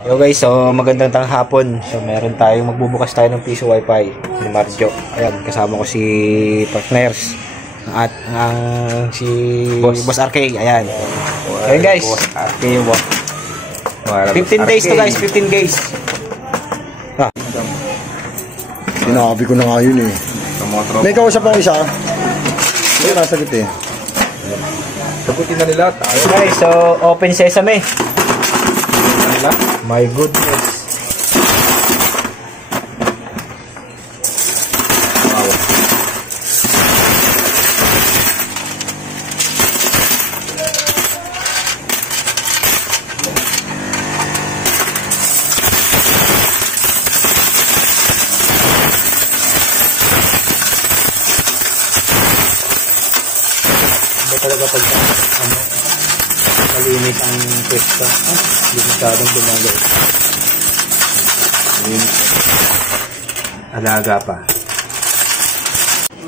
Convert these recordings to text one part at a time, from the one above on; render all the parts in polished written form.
Yo guys, so magandang hapon. So meron tayong magbubukas tayo ng piso wifi ni Marjo. Ayan, kasama ko si partners at si Boss RK. Ayan. Ayan guys. Boss RK, 15 days to guys, 15 days. Sinabi ko na nga yun eh. May kausap ako isa. Hindi nasagot eh. Sagutin na nila. Okay, so open sesame. My goodness. Wow. Hindi talaga pag malinis ang pwesto. Hindi masyadong dumalo. Alaga pa.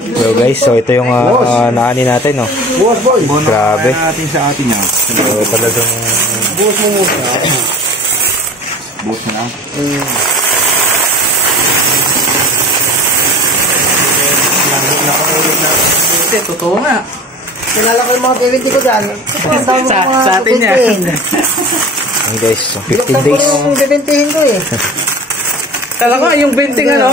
So guys, so ito yung naani natin, no? Boss boy. Grabe. Natin sa atin yan. So talagang Boss mo muna. Boss na lang. totoo nga. Kilala ko yung mga bibinti ko dyan. Sa atin yan. Ayan guys, so 15 days. Yung bibintihin ko eh. Talaga yung 20 ano?